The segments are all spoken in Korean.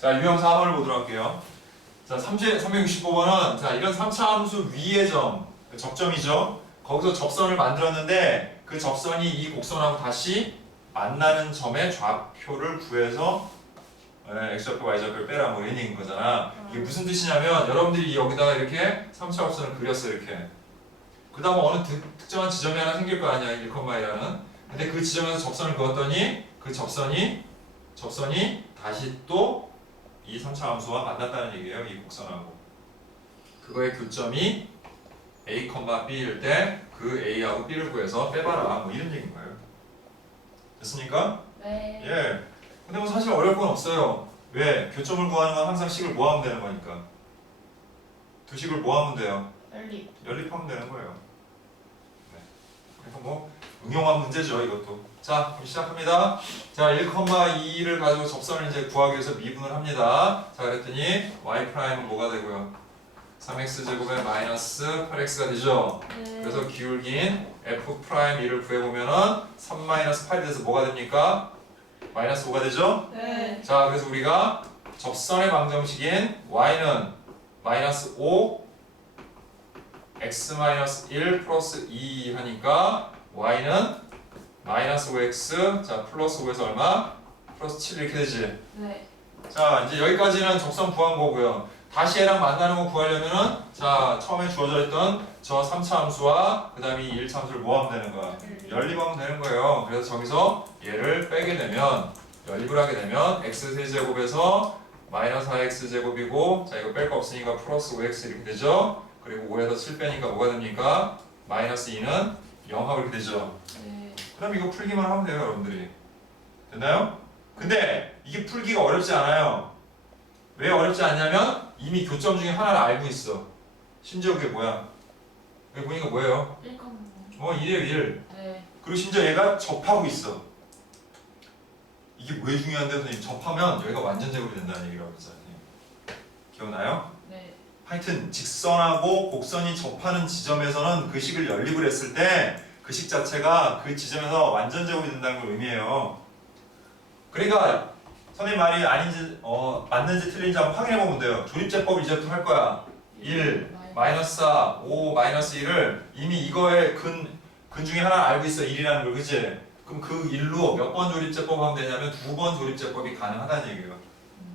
자, 유형 4번을 보도록 할게요. 자, 3 365번은 자, 이런 3차 함수 위의 점, 접점이죠. 거기서 접선을 만들었는데 그 접선이 이 곡선하고 다시 만나는 점의 좌표를 구해서 네, x좌표, y좌표를 빼라 뭐 이런 얘기인 거잖아. 이게 무슨 뜻이냐면 여러분들이 여기다가 이렇게 3차 접선을 그렸어 이렇게. 그 다음에 어느 특, 특정한 지점이 하나 생길 거 아니야 1,2라는. 근데 그 지점에서 접선을 그었더니 그 접선이 접선이 다시 또 이 3차 함수와 만났다는 얘기예요. 이 곡선하고. 그거의 교점이 a, b일 때 그 a하고 b를 구해서 빼봐라. 뭐 이런 얘기인 거예요. 됐습니까? 네. 예. 근데 뭐 사실 어려울 건 없어요. 왜? 교점을 구하는 건 항상 식을 모아하면 되는 거니까. 두 식을 모아하면 돼요. 연립. 연립하면 되는 거예요. 네. 그래서 뭐 응용한 문제죠, 이것도. 자, 시작합니다. 자, 1,2를 가지고 접선을 이제 구하기 위해서 미분을 합니다. 자, 그랬더니 y 프라임은 뭐가 되고요? 3x 제곱에 마이너스 8x가 되죠. 네. 그래서 기울긴 f 프라임 2를 구해 보면은 3 마이너스 8이 돼서 뭐가 됩니까? 마이너스 5가 되죠? 네. 자, 그래서 우리가 접선의 방정식인 y는 마이너스 5 x 마이너스 1 플러스 2 하니까 y는 마이너스 5x 자 플러스 5에서 얼마? 플러스 7 이렇게 되지. 네. 자 이제 여기까지는 접선 구한 거고요. 다시 얘랑 만나는 거 구하려면은 자 처음에 주어져 있던 저 3차 함수와 그 다음에 이 1차 함수를 뭐 하면 되는 거야? 연립하면 되는 거예요. 그래서 저기서 얘를 빼게 되면 연립을 하게 되면 x 세제곱에서 마이너스 4x 제곱이고 자 이거 뺄 거 없으니까 플러스 5x 이렇게 되죠. 그리고 5에서 7 빼니까 뭐가 됩니까? 마이너스 2는 0하고 이렇게 되죠. 네. 그럼 이거 풀기만 하면 돼요, 여러분들이. 됐나요? 근데 이게 풀기가 어렵지 않아요. 왜 어렵지 않냐면 이미 교점 중에 하나를 알고 있어. 심지어 그게 뭐야? 여기 보니까 뭐예요? 1컴. 어, 1이에요, 1. 네. 그리고 심지어 얘가 접하고 있어. 이게 왜 중요한데, 선생님? 접하면 여기가 완전 제곱이 된다는 얘기라고 했잖아요. 기억나요? 네. 하여튼 직선하고 곡선이 접하는 지점에서는 그 식을 연립을 했을 때 그 식 자체가 그 지점에서 완전 제곱이 된다는 걸 의미해요. 그러니까 선생님 말이 아닌지 어, 맞는지 틀린지 한번 확인해 보면 돼요. 조립제법 이제부터 할 거야. 1 마이너스 4, 5 마이너스 1을 이미 이거의 근, 근 중에 하나 알고 있어 1이라는 걸 그치? 그럼 그 1로 몇 번 조립제법 하면 되냐면 두 번 조립제법이 가능하다는 얘기예요.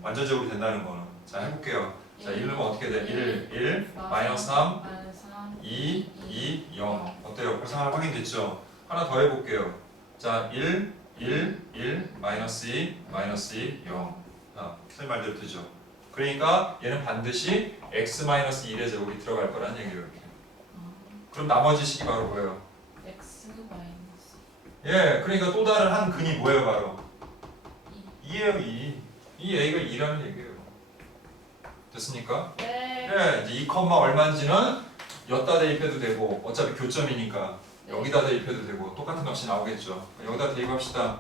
완전 제곱이 된다는 거는. 자 해볼게요. 자1 넣으면 어떻게 돼? 1, 1 마이너스 3 마이너스 3. 2, 2, 0 어때요? 하나 확인됐죠? 하나 더 해볼게요 자 1, 1, 1, 마이너스 2, 마이너스 2, 0 아, 선생님 말대로 되죠? 그러니까 얘는 반드시 x 마이너스 1의 제곱이 들어갈 거라는 얘기예요 이렇게. 그럼 나머지 식이 바로 뭐예요? X 마이너스 예, 그러니까 또 다른 한 근이 뭐예요 바로? 2. 2예요 2 이 a가 2라는 얘기예요 됐습니까? 네. 예, 이제 2, 얼마인지는 여기다 대입해도 되고 어차피 교점이니까 여기다 대입해도 되고 똑같은 값이 나오겠죠. 여기다 대입합시다.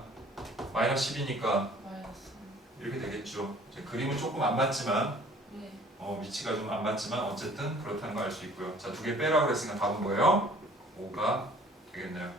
마이너스 10이니까 마이너스 3. 이렇게 되겠죠. 이제 그림은 조금 안 맞지만 네. 어, 위치가 좀 안 맞지만 어쨌든 그렇다는 거알수 있고요. 자, 두 개 빼라고 그랬으니까 답은 뭐예요? 5가 되겠네요.